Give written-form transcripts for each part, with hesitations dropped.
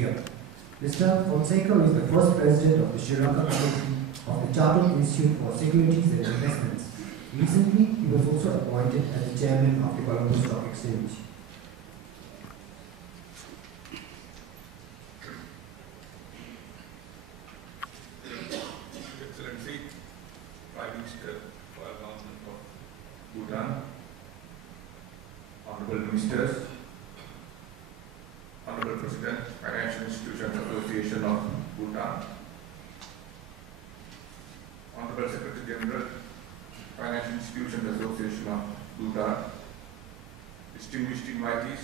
here. Mr. Fonseca is the first president of the Sri Lanka Committee of the Chartered Institute for Securities and Investments. Recently, he was also appointed as the chairman of the Colombo Stock Exchange. Excellency, Prime Minister for the Government of Bhutan, Honorable Ministers, Honorable President, Financial Institutions Association of Bhutan, Honorable Secretary General, Financial Institutions Association of Bhutan, distinguished invitees,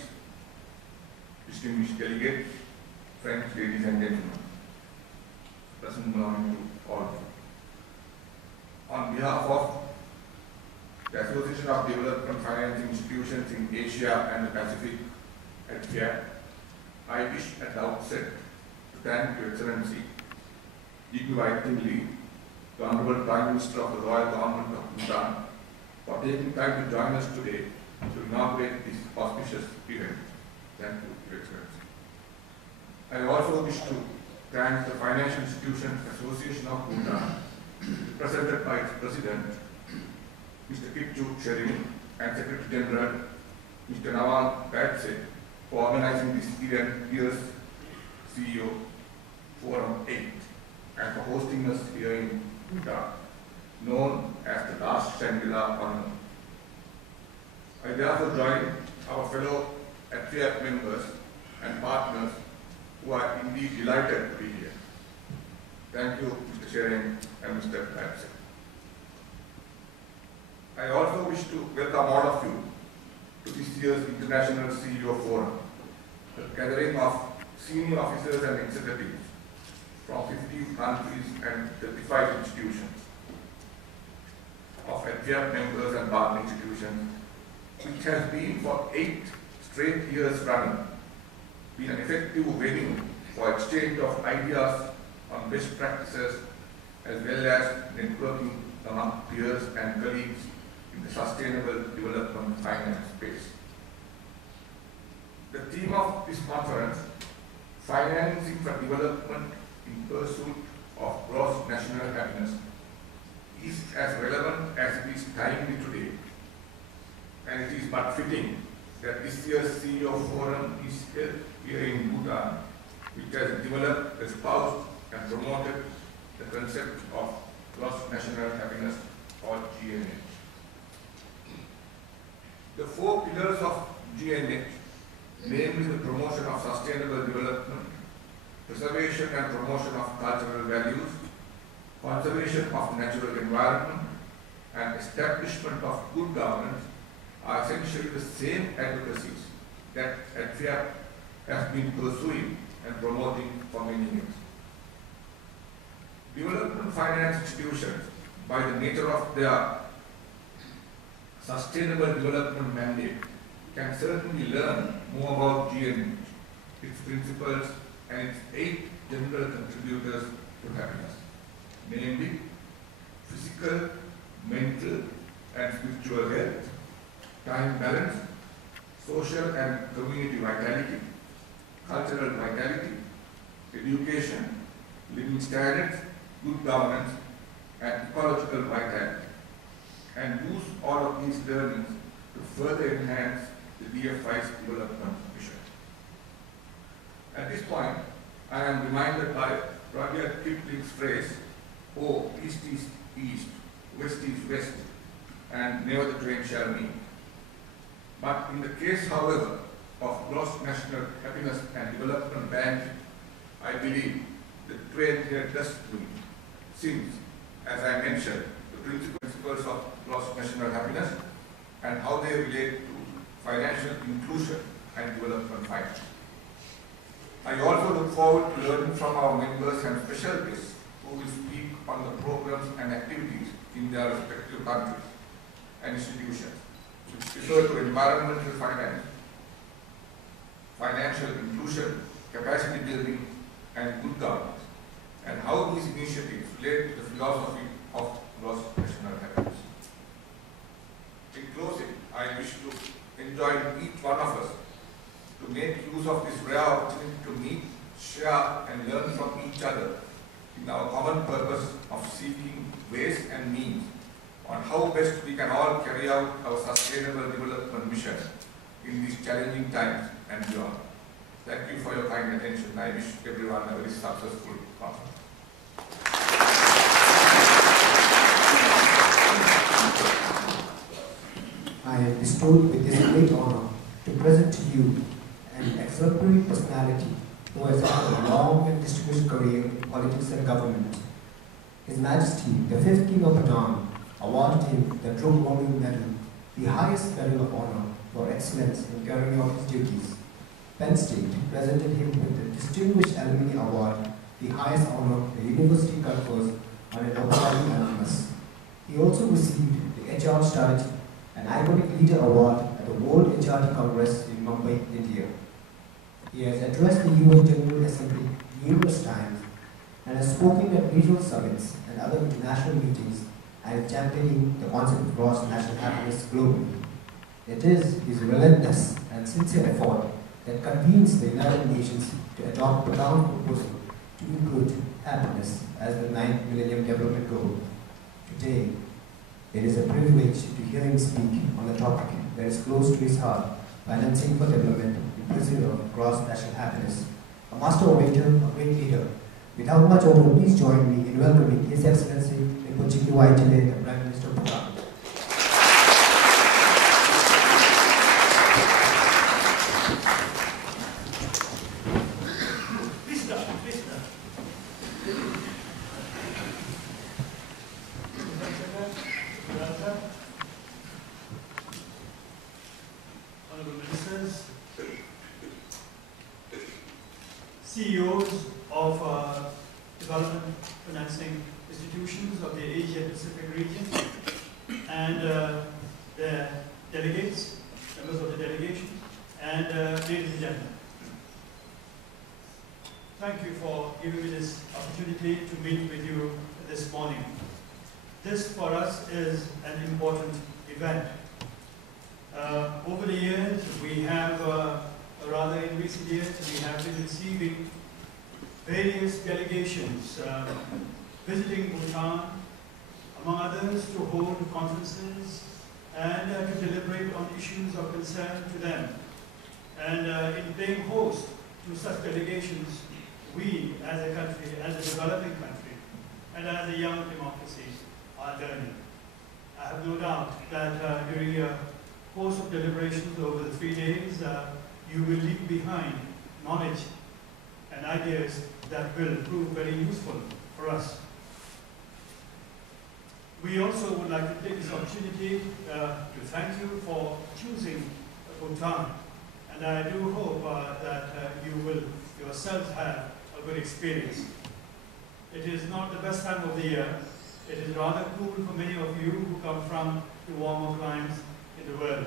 distinguished delegates, friends, ladies and gentlemen, present belonging to all of you. On behalf of the Association of Development Financing Institutions in Asia and the Pacific, VIII, I wish at the outset to thank Your Excellency, invitingly, the Honorable Prime Minister of the Royal Government of Bhutan, for taking time to join us today to inaugurate this auspicious event. Thank you, Your Excellency. I also wish to thank the Financial Institutions Association of Bhutan, represented by its President, Mr. Kipchuk Sherin, and Secretary General, Mr. Nawang Gaetse, for organizing this year's CEO Forum 8 and for hosting us here in Bhutan, known as the last Shangri-La on Earth. I therefore join our fellow VIII members and partners who are indeed delighted to be here. Thank you, Mr. Sherin and Mr. Gaetse. I also wish to welcome all of you to this year's International CEO Forum, a gathering of senior officers and executives from 15 countries and 35 institutions of VIII members and partner institutions, which has been for 8 straight years running, been an effective venue for exchange of ideas on best practices as well as networking among peers and colleagues in the sustainable development finance space. The theme of this conference, Financing for Development in Pursuit of Gross National Happiness, is as relevant as it is timely today, and it is but fitting that this year's CEO Forum is held here in Bhutan, which has developed, espoused, and promoted the concept of gross national happiness, or GNH. The 4 pillars of GNH, namely the promotion of sustainable development, preservation and promotion of cultural values, conservation of the natural environment, and establishment of good governance, are essentially the same advocacies that VIII has been pursuing and promoting for many years. Development finance institutions, by the nature of their sustainable development mandate, can certainly learn more about GNH, its principles, and its 8 general contributors to happiness, namely physical, mental, and spiritual health, time balance, social and community vitality, cultural vitality, education, living standards, good governance, and ecological vitality, and use all of these learnings to further enhance the DFI's development mission. At this point, I am reminded by Rudyard Kipling's phrase, "Oh, east is east, west is west, and never the twain shall meet." But in the case, however, of gross national happiness and development bank, I believe the twain here does meet, since, as I mentioned, the principles of gross national happiness and how they relate to financial inclusion and development finance. I also look forward to learning from our members and special guests who will speak on the programs and activities in their respective countries and institutions, which refer to environmental finance, financial inclusion, capacity building, and good governance, and how these initiatives relate to the philosophy of gross national happiness. In closing, I wish to enjoin each one of us to make use of this rare opportunity to meet, share and learn from each other in our common purpose of seeking ways and means on how best we can all carry out our sustainable development mission in these challenging times and beyond. Thank you for your kind attention. I wish everyone a very successful conference. I am bestowed with this great honor to present to you an exemplary personality who has had a long and distinguished career in politics and government. His Majesty, the 5th King of Bhutan, awarded him the True Warrior Medal, the highest medal of honor for excellence in carrying out his duties. Penn State presented him with the Distinguished Alumni Award, the highest honor the university confers on an honorary alumnus. He also received the HR Strategy, an Iconic Leader Award at the World HRD Congress in Mumbai, India. He has addressed the UN General Assembly numerous times and has spoken at regional summits and other international meetings and is championing the concept of gross national happiness globally. It is his relentless and sincere effort that convenes the United Nations to adopt Bhutan's proposal to include happiness as the 9th Millennium Development Goal. Today, it is a privilege to hear him speak on the topic that is close to his heart, financing for development in pursuit of gross national happiness. A master orator, a great leader. Without much ado, please join me in welcoming His Excellency Rinpoche Waitele, the Prime Minister of Bhutan. CEOs of development financing institutions of the Asia-Pacific region and the delegates, members of the delegation, and ladies and gentlemen. Thank you for giving me this opportunity to meet with you this morning. This for us is an important event. Over the years, we have rather in recent years, we have been receiving various delegations visiting Bhutan, among others, to hold conferences and to deliberate on issues of concern to them. And in playing host to such delegations, we as a country, as a developing country, and as a young democracy are learning. I have no doubt that during your course of deliberations over the 3 days, you will leave behind knowledge and ideas that will prove very useful for us. We also would like to take this opportunity to thank you for choosing Bhutan, and I do hope that you will yourselves have a good experience. It is not the best time of the year. It is rather cool for many of you who come from the warmer climes in the world.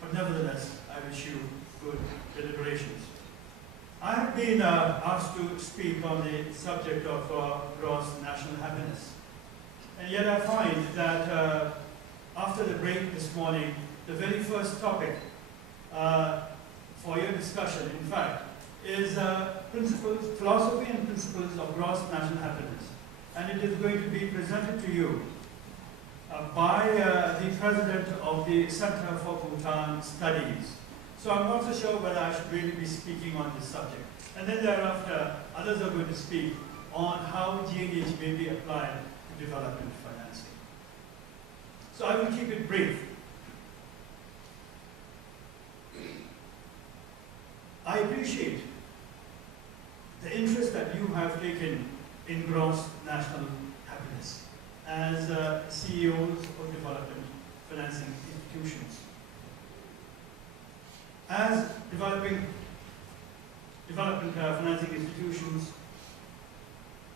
But nevertheless, I wish you good deliberations. I have been asked to speak on the subject of gross national happiness. And yet I find that after the break this morning, the very first topic for your discussion, in fact, is principles, philosophy and principles of gross national happiness. And it is going to be presented to you by the president of the Center for Bhutan Studies. So I'm not so sure whether I should really be speaking on this subject. And then thereafter, others are going to speak on how GNH may be applied to development financing. So I will keep it brief. I appreciate the interest that you have taken in gross national happiness as CEOs of development financing institutions. As development financing institutions,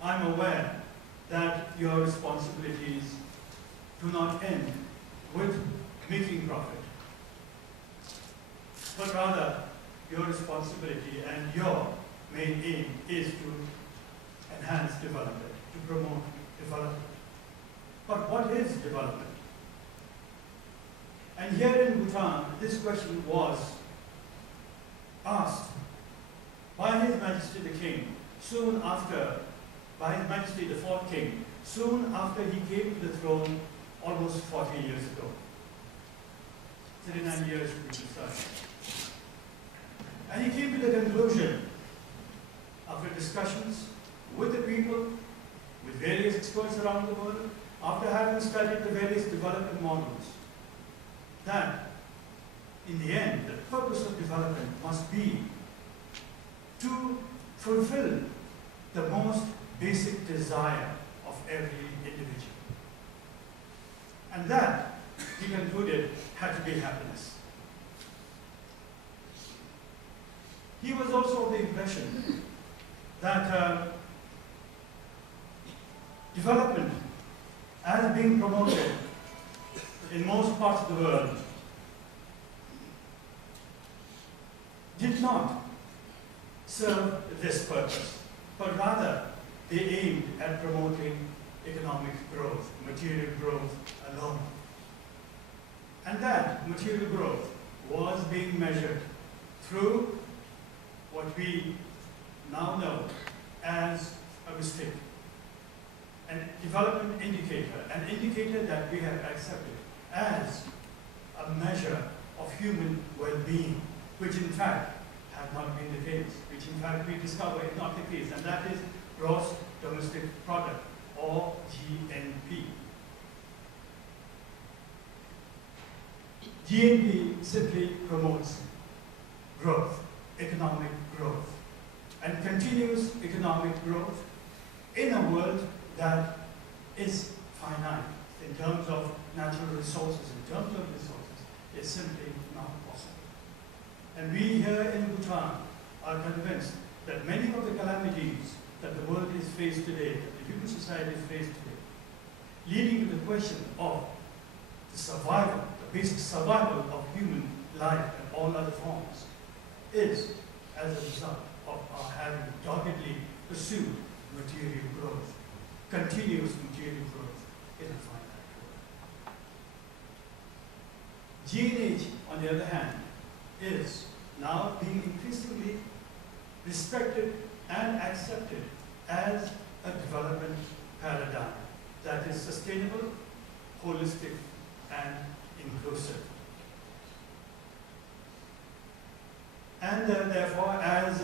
I'm aware that your responsibilities do not end with making profit, but rather your responsibility and your main aim is to enhance development, to promote development. But what is development? And here in Bhutan, this question was asked by His Majesty the King, soon after, by His Majesty the fourth King, soon after he came to the throne almost 40 years ago. 39 years to be precise. And he came to the conclusion, after discussions with the people, with various experts around the world, after having studied the various development models, that in the end, the purpose of development must be to fulfill the most basic desire of every individual. And that, he concluded, had to be happiness. He was also of the impression that development, as being promoted in most parts of the world, did not serve this purpose, but rather they aimed at promoting economic growth, material growth alone. And that material growth was being measured through what we now know as a mistake. An development indicator, an indicator that we have accepted as a measure of human well-being, which in fact had not been the case, which in fact we discover is not the case, and that is gross domestic product, or GNP. GNP simply promotes growth, economic growth, and continuous economic growth in a world that is finite in terms of natural resources, in terms of resources, is simply not possible. And we here in Bhutan are convinced that many of the calamities that the world is faced today, that the human society is faced today, leading to the question of the survival, the basic survival of human life and all other forms, is as a result of our having doggedly pursued material growth, continuous material growth in a finite world. G&H, on the other hand, is now being increasingly respected and accepted as a development paradigm that is sustainable, holistic, and inclusive. And therefore, as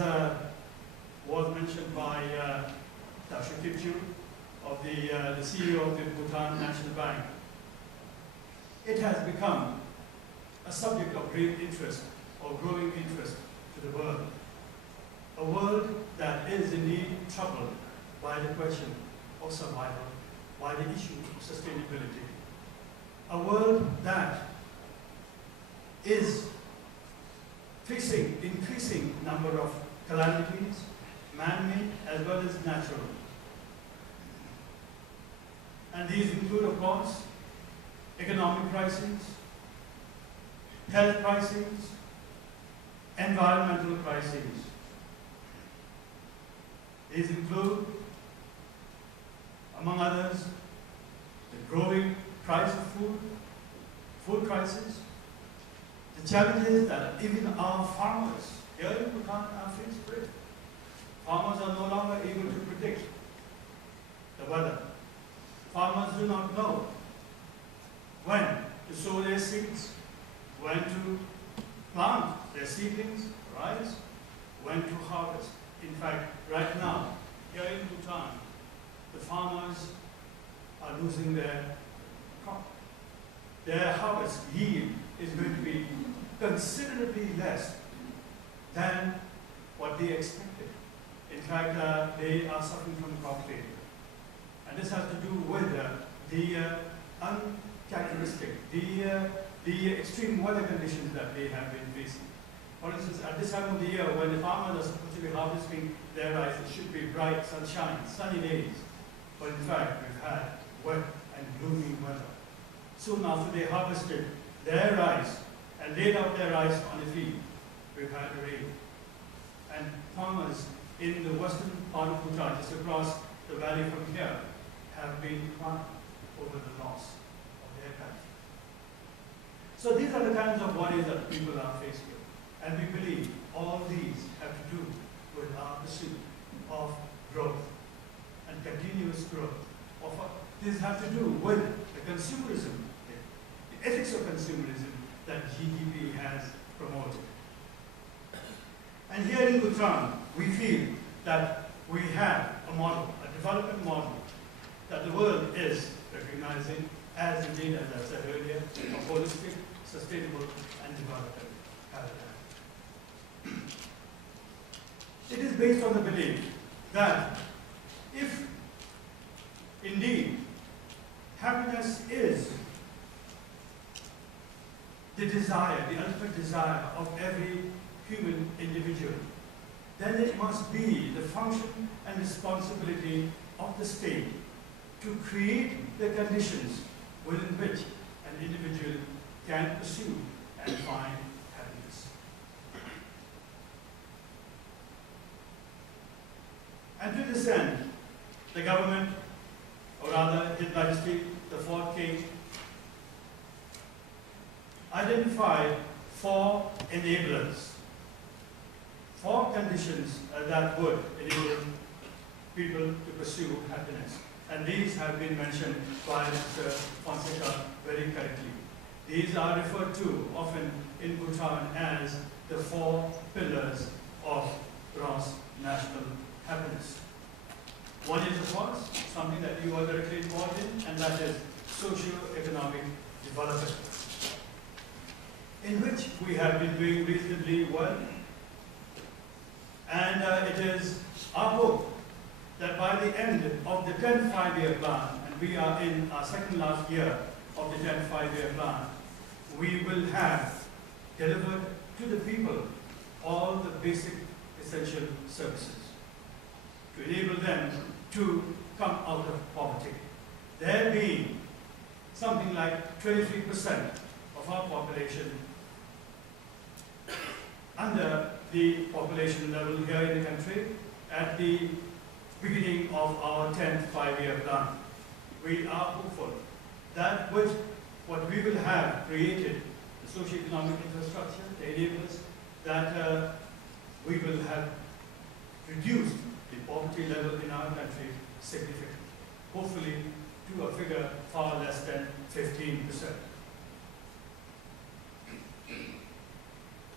was mentioned by Dr. Kipchu, of the CEO of the Bhutan National Bank, it has become a subject of great interest or growing interest to the world. A world that is indeed troubled by the question of survival, by the issue of sustainability. A world that is facing increasing number of calamities, man-made as well as natural. And these include, of course, economic crises, health crises, environmental crises. These include, among others, the growing price of food, food crisis, the challenges that even our farmers here in Bhutan are faced with. Farmers are no longer able to predict the weather. Farmers do not know when to sow their seeds, when to plant their seedlings, rice, when to harvest. In fact, right now, here in Bhutan, the farmers are losing their crop. Their harvest yield is going to be considerably less than what they expected. In fact, they are suffering from crop failure. And this has to do with the uncharacteristic, the extreme weather conditions that they have been facing. For instance, at this time of the year, when the farmers are supposed to be harvesting their rice, it should be bright, sunshine, sunny days. But in fact, we've had wet and gloomy weather. Soon after they harvested their rice and laid out their rice on the field, we've had rain. And farmers in the western part of Bhutan, just across the valley from here, have been crying over the loss of their country. So these are the kinds of worries that people are faced with. And we believe all these have to do with These have to do with the consumerism, the ethics of consumerism that GDP has promoted. And here in Bhutan, we feel that we have a model, a development model, that the world is recognizing as indeed, as I said earlier, a holistic, sustainable, and development paradigm. It is based on the belief that if indeed happiness is the desire, the ultimate desire of every human individual, then it must be the function and responsibility of the state to create the conditions within which an individual can pursue and find happiness. And to this end, the government, or rather His Majesty, the fourth king, identified 4 enablers, 4 conditions that would enable people to pursue happiness. And these have been mentioned by Mr. Fonseca very correctly. These are referred to often in Bhutan as the 4 pillars of gross national happiness. One is, of course, something that you are directly involved in, and that is socio-economic development, in which we have been doing reasonably well. And it is our hope that by the end of the 10th five-year plan, and we are in our second last year of the 10th five-year plan, we will have delivered to the people all the basic essential services to enable them to come out of poverty. There being something like 23% of our population under the population level here in the country at the beginning of our 10th five-year plan. We are hopeful that with what we will have created, the socio-economic infrastructure, the enablers, that we will have reduced the poverty level in our country significantly, hopefully to a figure far less than 15%.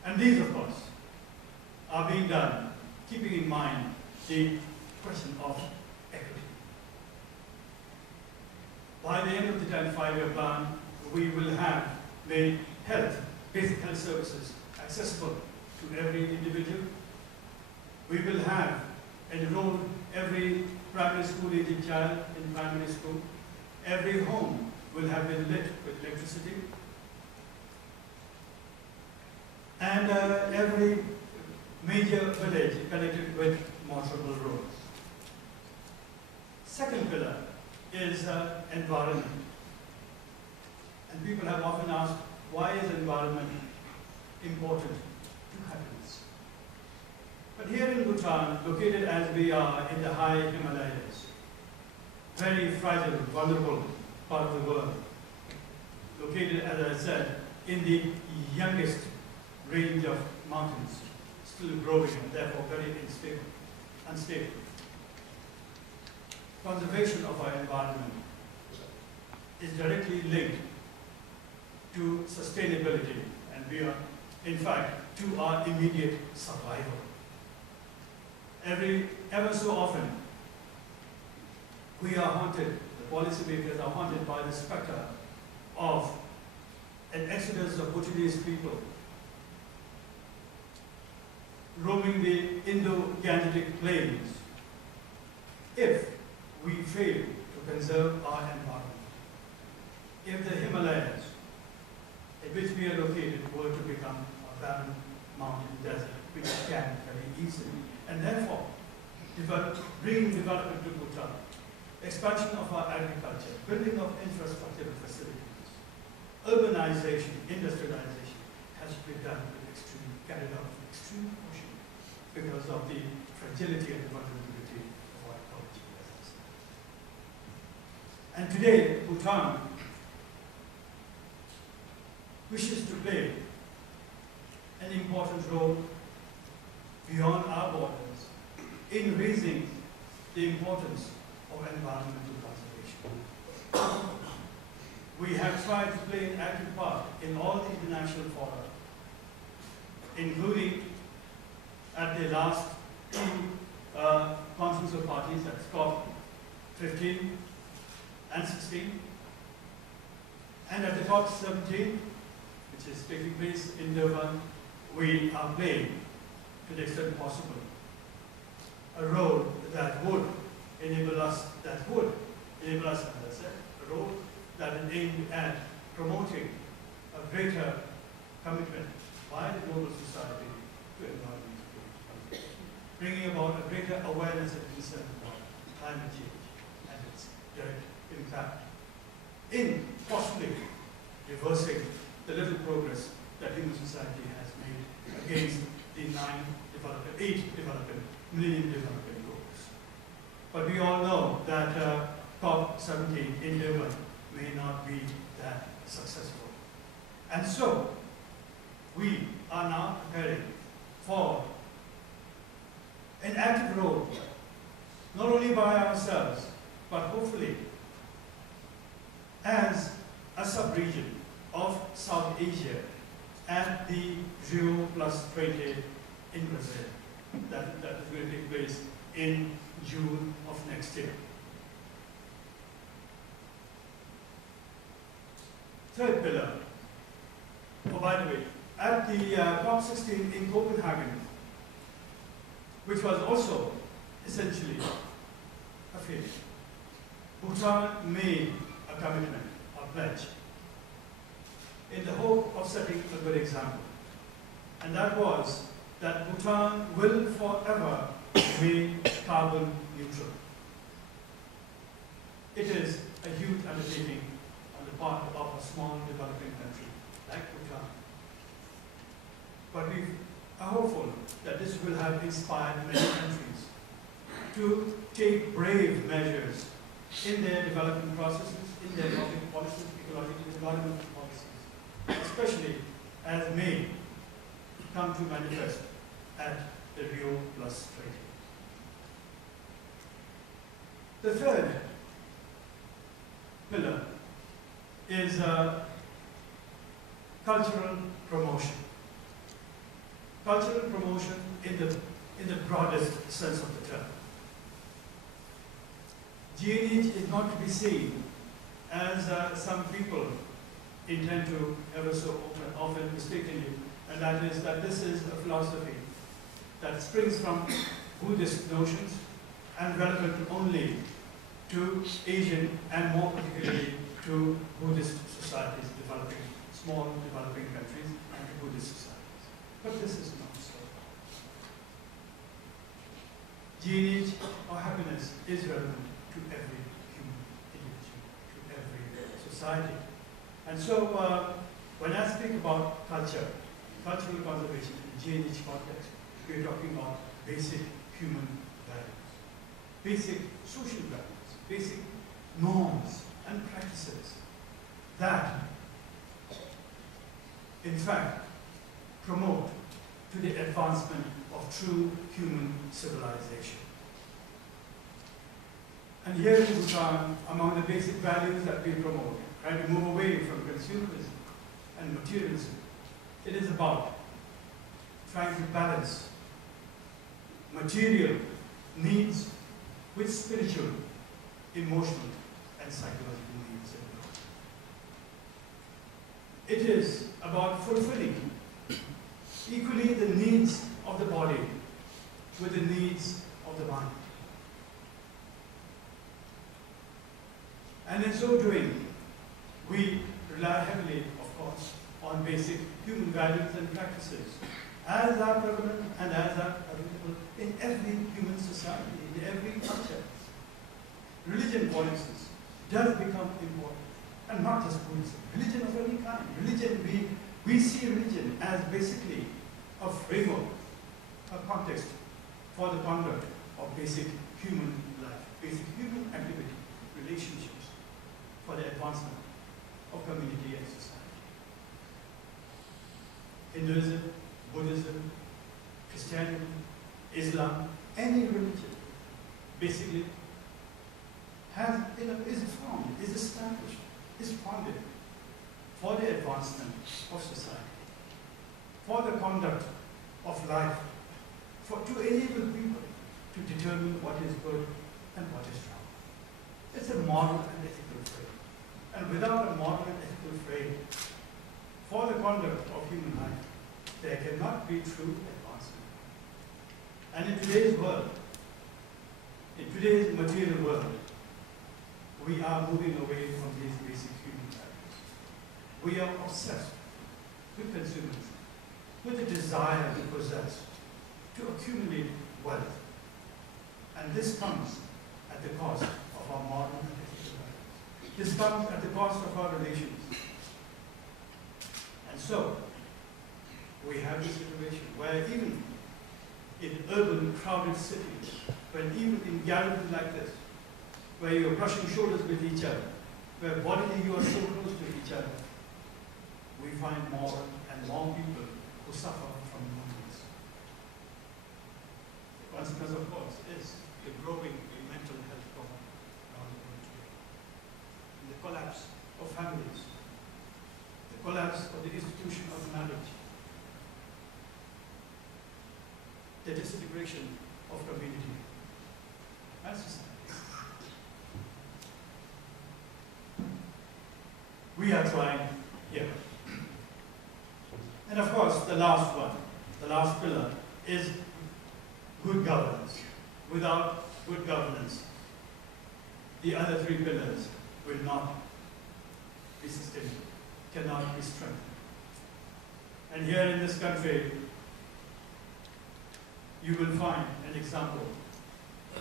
And these, of course, are being done keeping in mind the question of equity. By the end of the 10th five-year plan, we will have made health, basic health services accessible to every individual. We will have enrolled every primary school-aged child in primary school. Every home will have been lit with electricity. And every major village connected with motorable roads. Second pillar is environment. And people have often asked, why is environment important to happiness? But here in Bhutan, located as we are in the high Himalayas, very fragile, vulnerable part of the world, located, as I said, in the youngest range of mountains, still growing and therefore very unstable. Conservation of our environment is directly linked to sustainability and in fact, to our immediate survival. Ever so often, we are haunted, the policymakers are haunted by the specter of an exodus of Bhutanese people roaming the Indo-Gangetic plains if we fail to conserve our environment. If the Himalayas, in which we are located, were to become a barren mountain desert, which can very easily, and therefore bringing development to Bhutan, expansion of our agriculture, building of infrastructure facilities, urbanization, industrialization has to be done with carried out with extreme caution because of the fragility and vulnerability of our ecology, as I said. And today, Bhutan wishes to play an important role beyond our borders in raising the importance of environmental conservation. We have tried to play an active part in all the international fora, including at the last two Conference of Parties, that's COP 15 and 16, and at the COP 17, which is taking place in Durban, we are playing, to the extent possible, a role that would enable us, as I said, a role that is aimed at promoting a greater commitment by the global society to environmental issues, bringing about a greater awareness and concern about climate change and its direct impact in possibly reversing the little progress that human society has made against the 8 Millennium Development Goals. But we all know that COP17 in Durban may not be that successful. And so, we are now preparing for an active role, not only by ourselves, but hopefully as a sub-region of South Asia at the Rio +20 in Brazil. That is going to take place in June of next year. Third pillar. Oh, by the way, at the COP16 in Copenhagen, which was also essentially a failure, Bhutan made a commitment, a pledge, in the hope of setting a good example. And that was that Bhutan will forever remain carbon neutral. It is a huge undertaking on the part of a small developing country like Bhutan. But we are hopeful that this will have inspired many countries to take brave measures in their development processes, in their public policies, ecological environmental policies, especially as may come to manifest at the Rio +20. The third pillar is cultural promotion. Cultural promotion in the broadest sense of the term. GNH is not to be seen as some people intend to ever so often mistakenly, and that is that this is a philosophy that springs from Buddhist notions and relevant only to Asian and more particularly to Buddhist societies, small developing countries and to Buddhist societies. But this is not so. GNH or happiness is relevant to every human individual, to every society. And so when I speak about culture, cultural conservation in the GNH context, we're talking about basic human values, basic social values, basic norms and practices that, in fact, promote to the advancement of true human civilization. And here in Bhutan, among the basic values that we promote, trying to move away from consumerism and materialism, it is about trying to balance material needs with spiritual, emotional, and psychological needs. It is about fulfilling equally the needs of the body with the needs of the mind. And in so doing, we rely heavily, of course, on basic human values and practices, as are prevalent and as are available in every human society, in every culture. Religion, for instance, does become important, and not just Buddhism. Religion of any kind. Religion, we see religion as basically a framework, a context for the conduct of basic human life, basic human activity, relationships, for the advancement of community and society. Hinduism, Buddhism, Christianity, Islam, any religion, basically has, is formed, is established, is founded for the advancement of society, for the conduct of life, to enable people to determine what is good and what is wrong. It's a moral and ethical frame. And without a moral and ethical frame for the conduct of human life, there cannot be true advancement. And in today's world, in today's material world, we are moving away from these basic human values. We are obsessed with consumerism, with the desire to possess, to accumulate wealth. And this comes at the cost of our moral and ethical values. This comes at the cost of our relations. And so, we have this situation where even in urban, crowded cities, when even in gatherings like this, where you're brushing shoulders with each other, where bodily you are so close to each other, we find more and more people who suffer from loneliness. The consequence, of course, is the growing mental health problem around the world today. And the collapse of families, the collapse of the institution of marriage, the disintegration of community and society. We are trying here. And of course, the last one, the last pillar, is good governance. Without good governance, the other three pillars will not be sustainable, cannot be strengthened. And here in this country, you will find an example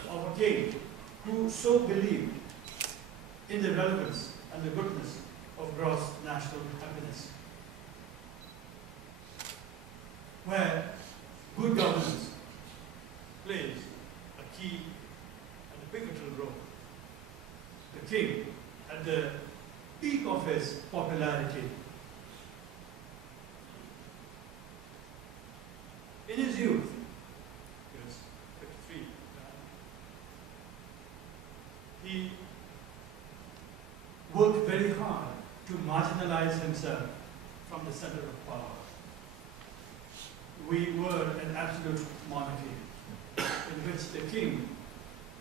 of a king who so believed in the relevance and the goodness of gross national happiness, where good governance plays a key and a pivotal role. The king, at the peak of his popularity, in his youth, he was 53, he worked very hard to marginalize himself from the center of power. We were an absolute monarchy in which the king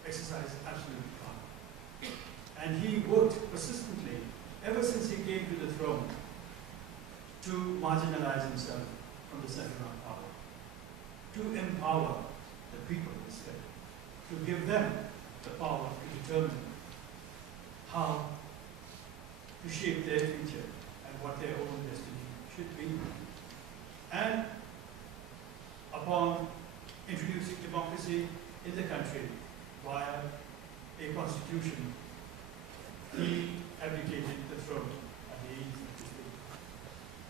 exercised absolute power. And he worked persistently, ever since he came to the throne, to marginalize himself from the center of power, to empower the people instead, to give them the power to determine how to shape their future and what their own destiny should be. And upon introducing democracy in the country via a constitution, he abdicated the throne at the age of 53.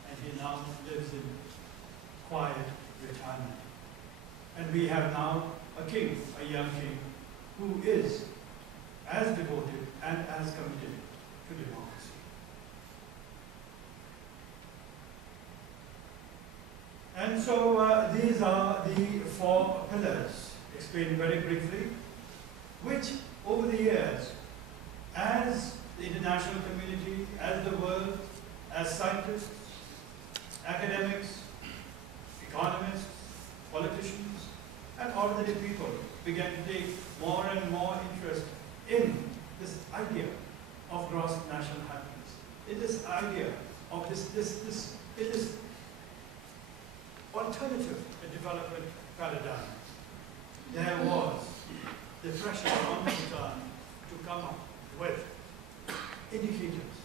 And he now lives in quiet retirement. And we have now a king, a young king, who is as devoted and as committed to democracy. And so these are the four pillars, explained very briefly, which over the years, as the international community, as the world, as scientists, academics, economists, politicians, and ordinary people began to take more and more interest in this idea of gross national happiness, in this idea of this alternative development paradigm. There was the pressure on Bhutan to come up with indicators,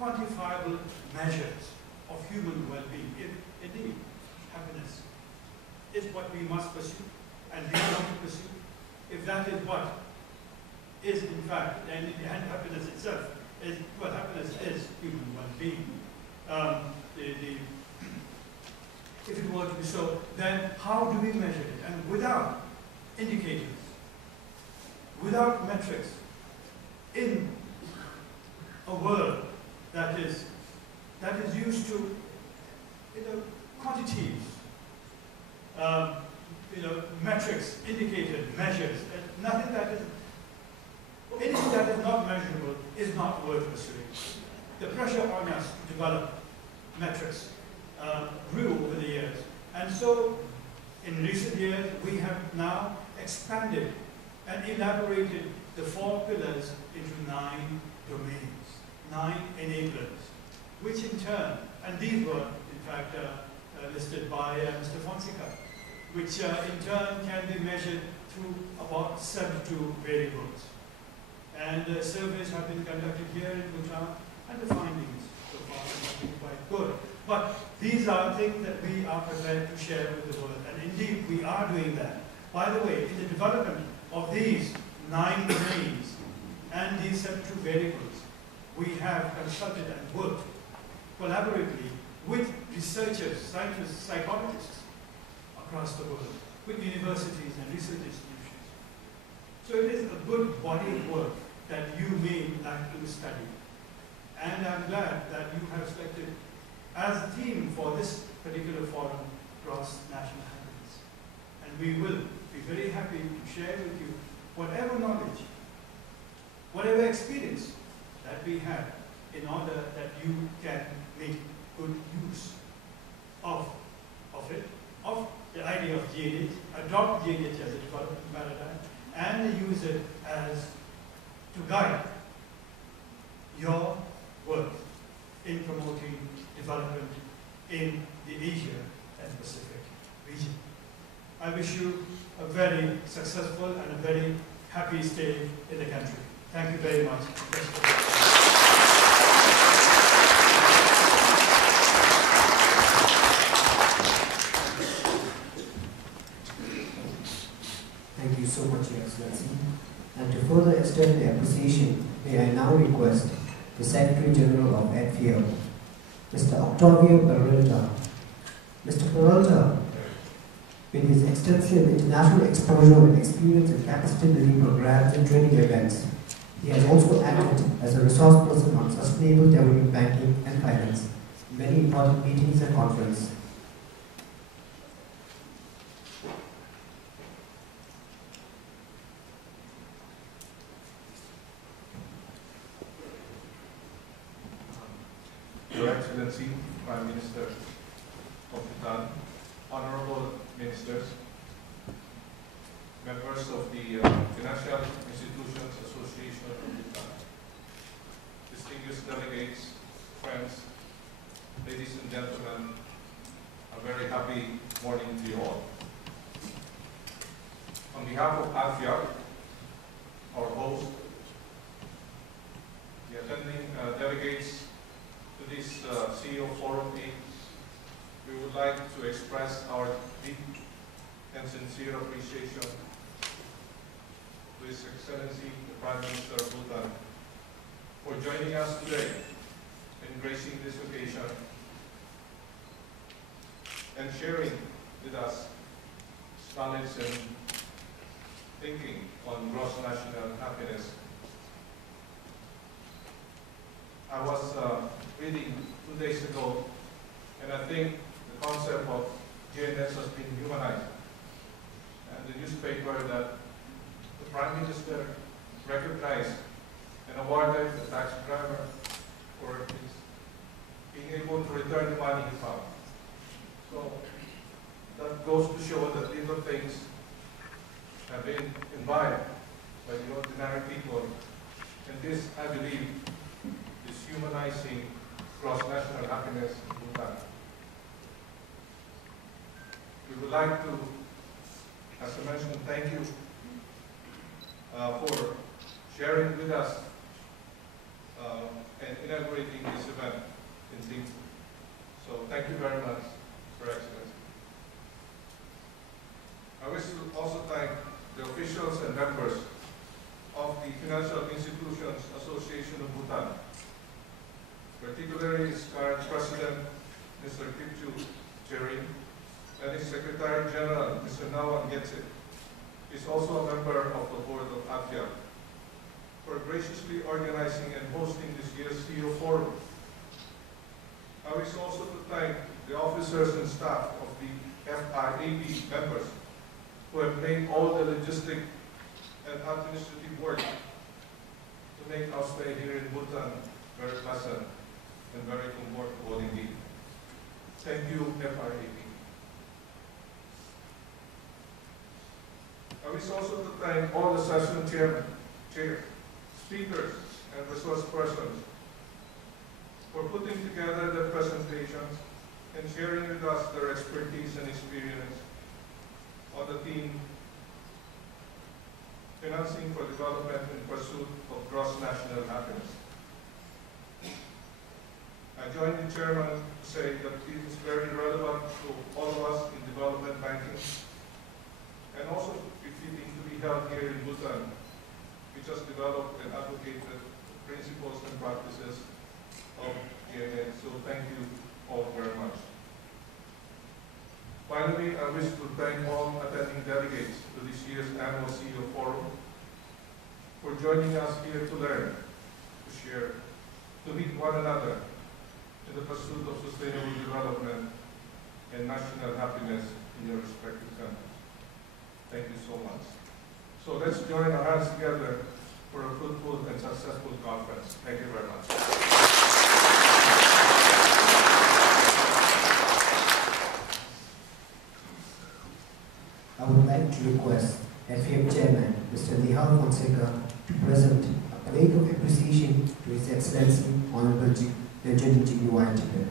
quantifiable measures of human well-being. If indeed happiness is what we must pursue and we want to pursue, if that is what is in fact, and happiness itself is, well, happiness is human well-being. If it were to be so, then how do we measure it? And without indicators, without metrics, in a world that is used to, quantities, metrics, indicators, measures, and nothing that is, Anything that is not measurable is not worth pursuing. The pressure on us to develop metrics grew over the years. And so, in recent years, we have now expanded and elaborated the 4 pillars into 9 domains, 9 enablers, which in turn, and these were in fact listed by Mr. Fonseca, which in turn can be measured through about 72 variables. And surveys have been conducted here in Bhutan, and the findings so far have been quite good. But these are things that we are prepared to share with the world, and indeed we are doing that. By the way, in the development of these 9 domains and these 72 variables, we have consulted and worked collaboratively with researchers, scientists, psychologists across the world, with universities and research institutions. So it is a good body of work that you may like to study. And I'm glad that you have selected as a theme for this particular forum cross-national happiness. And we will be very happy to share with you whatever knowledge, whatever experience that we have in order that you can make good use of it, of the idea of GNH, adopt GNH as a development paradigm, and use it as to guide your work in promoting development in the Asia and Pacific region. I wish you a very successful and a very happy stay in the country. Thank you very much. Thank you so much, Your Excellency. And to further extend the appreciation, may I now request the Secretary General of VIII, Mr. Octavio Peralta. Mr. Peralta, with his extensive international exposure and experience in capacity building programs and training events, he has also acted as a resource person on sustainable development banking and finance in many important meetings and conferences. Your Excellency, Prime Minister of Bhutan, Honorable Ministers, members of the Financial Institutions Association of Bhutan, distinguished delegates, friends, ladies and gentlemen, a very happy morning to you all. On behalf of ASEAN, our host, the attending delegates to this CEO Forum 8, we would like to express our deep and sincere appreciation to His Excellency, the Prime Minister of Bhutan, for joining us today and gracing this occasion and sharing with us his knowledge and thinking on gross national happiness. I was reading 2 days ago, and I think the concept of GNS has been humanized. And the newspaper that the Prime Minister recognized and awarded the taxi driver for his being able to return the money he found. So that goes to show that little things have been imbibed by the ordinary people. And this, I believe, is humanizing cross-national happiness in Bhutan. We would like to, as I mentioned, thank you for sharing with us and inaugurating this event in Thimphu. So thank you very much, Your Excellency. I wish to also thank the officials and members of the Financial Institutions Association of Bhutan, particularly its current president, Mr. Kipchu Cherin, and its Secretary General, Mr. Nawan Getse, is also a member of the board of ASEAN, for graciously organizing and hosting this year's CEO Forum. I wish also to thank the officers and staff of the FIAB members who have made all the logistic and administrative work make our stay here in Bhutan very pleasant and very comfortable indeed. Thank you, VIII. I wish also to thank all the session chairmen, speakers, and resource persons for putting together the presentations and sharing with us their expertise and experience on the theme Financing for Development in Pursuit of Gross National Happiness. I join the chairman to say that it is very relevant to all of us in development banking and also befitting to be held here in Bhutan, which has developed and advocated the principles and practices of GNN. So thank you all very much. Finally, I wish to thank all attending delegates to this year's annual CEO Forum for joining us here to learn, to share, to meet one another in the pursuit of sustainable development and national happiness in your respective countries. Thank you so much. So let's join our hands together for a fruitful and successful conference. Thank you very much. I would like to request FAM Chairman Mr. Nihal Fonseca to present a plate of appreciation to His Excellency Honorable Legend Jignuai Tibet.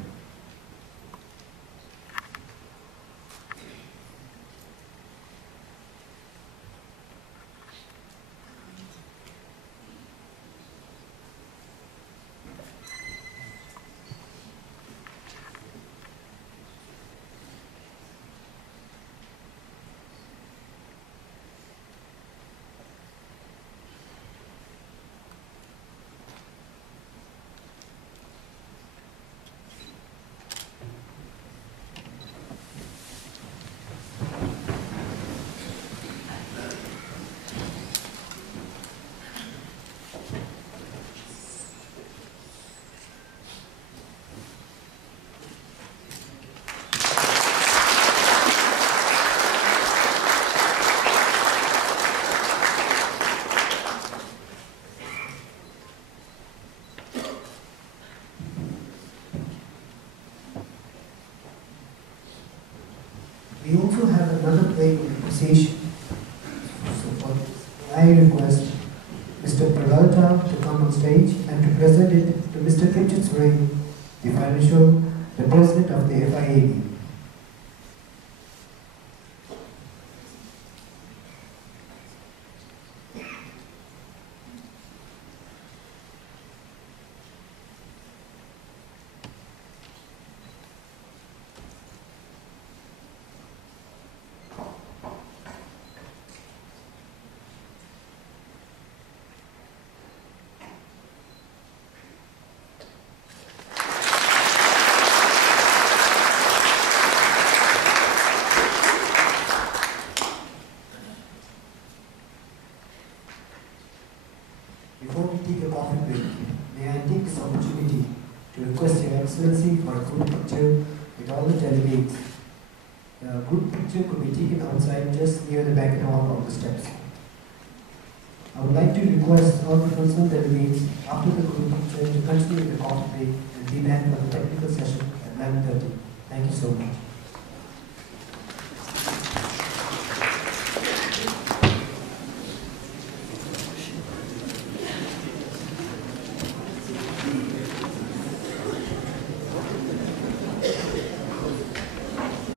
We also have another plate of appreciation. So for I request Mr. Peralta to come on stage and to present it to Mr. Kitchens Ray, the President of the FIAB. Before we take a coffee break, may I take this opportunity to request Your Excellency for a group picture with all the delegates. The group picture could be taken outside just near the banquet hall of the steps. I would like to request all the concerned delegates after the group picture to continue with the coffee break and be back for the technical session at 11:30. Thank you so much.